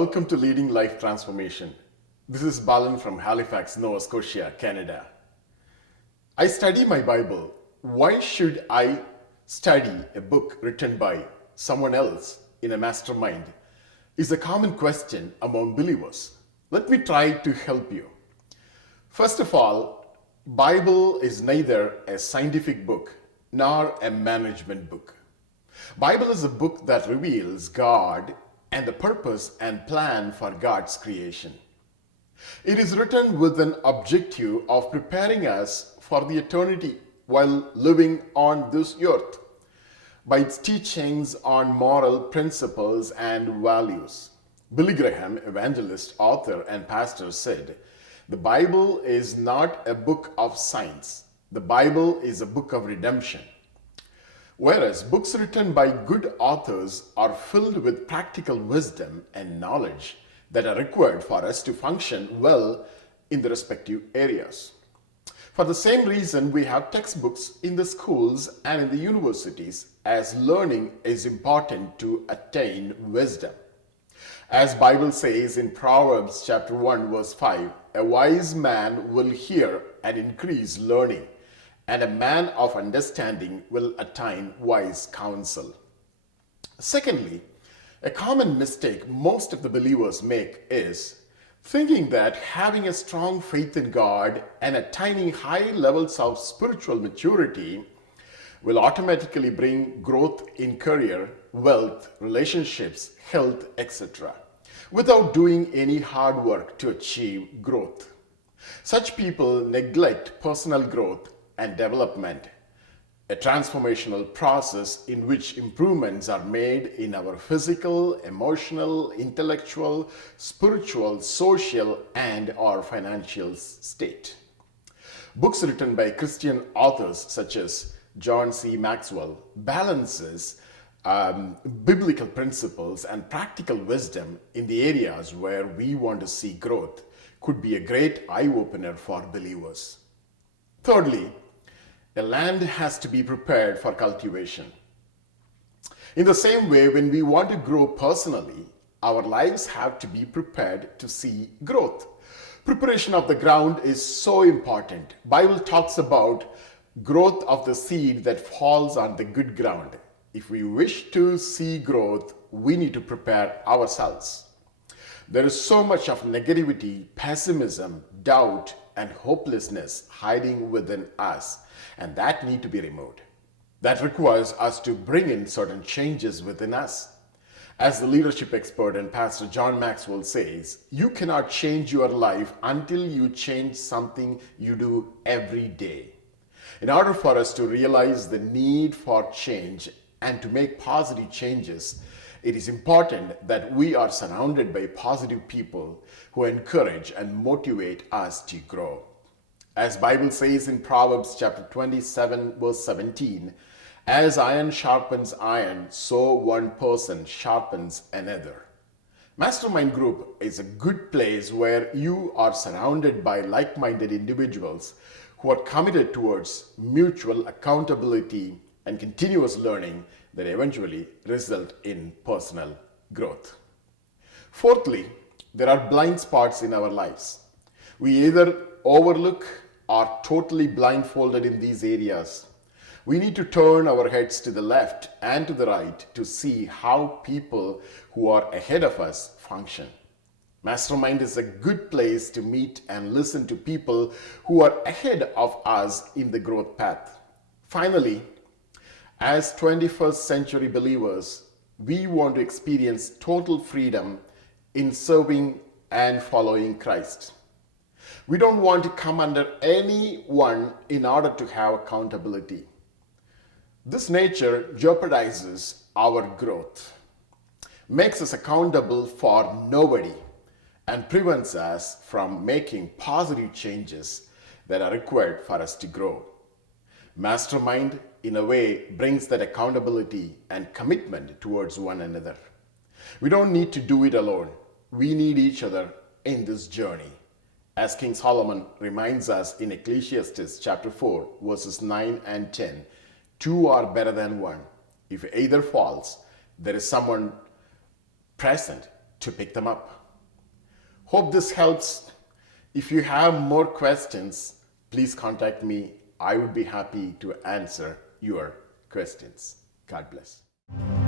Welcome to Leading Life Transformation. This is Balan from Halifax, Nova Scotia, Canada. I study my Bible. Why should I study a book written by someone else in a mastermind? Is a common question among believers. Let me try to help you. First of all, Bible is neither a scientific book nor a management book. Bible is a book that reveals God and the purpose and plan for God's creation. It is written with an objective of preparing us for the eternity while living on this earth by its teachings on moral principles and values. Billy Graham, evangelist, author, and pastor, said, "The Bible is not a book of science. The Bible is a book of redemption." Whereas books written by good authors are filled with practical wisdom and knowledge that are required for us to function well in the respective areas. For the same reason, we have textbooks in the schools and in the universities, as learning is important to attain wisdom. As Bible says in Proverbs chapter 1 verse 5, "A wise man will hear and increase learning, and a man of understanding will attain wise counsel." Secondly, a common mistake most of the believers make is thinking that having a strong faith in God and attaining high levels of spiritual maturity will automatically bring growth in career, wealth, relationships, health, etc., without doing any hard work to achieve growth. Such people neglect personal growth and development, a transformational process in which improvements are made in our physical, emotional, intellectual, spiritual, social, and our financial state. Books written by Christian authors such as John C. Maxwell balances biblical principles and practical wisdom in the areas where we want to see growth could be a great eye-opener for believers. Thirdly, a land has to be prepared for cultivation. In the same way, when we want to grow personally, our lives have to be prepared to see growth. Preparation of the ground is so important. Bible talks about growth of the seed that falls on the good ground. If we wish to see growth, we need to prepare ourselves. There is so much of negativity, pessimism, doubt, and hopelessness hiding within us, and that need to be removed. That requires us to bring in certain changes within us. As the leadership expert and Pastor John Maxwell says, you cannot change your life until you change something you do every day. In order for us to realize the need for change and to make positive changes, it is important that we are surrounded by positive people who encourage and motivate us to grow. As Bible says in Proverbs chapter 27 verse 17, "As iron sharpens iron, so one person sharpens another." Mastermind Group is a good place where you are surrounded by like-minded individuals who are committed towards mutual accountability and continuous learning that eventually result in personal growth. Fourthly, there are blind spots in our lives. We either overlook or totally blindfolded in these areas. We need to turn our heads to the left and to the right to see how people who are ahead of us function. Mastermind is a good place to meet and listen to people who are ahead of us in the growth path. Finally, as 21st century believers, we want to experience total freedom in serving and following Christ. We don't want to come under anyone in order to have accountability. This nature jeopardizes our growth, makes us accountable for nobody, and prevents us from making positive changes that are required for us to grow. Mastermind, in a way, brings that accountability and commitment towards one another. We don't need to do it alone. We need each other in this journey. As King Solomon reminds us in Ecclesiastes chapter 4, verses 9 and 10, "Two are better than one. If either falls, there is someone present to pick them up. Hope this helps. If you have more questions, please contact me. I would be happy to answer your questions. God bless.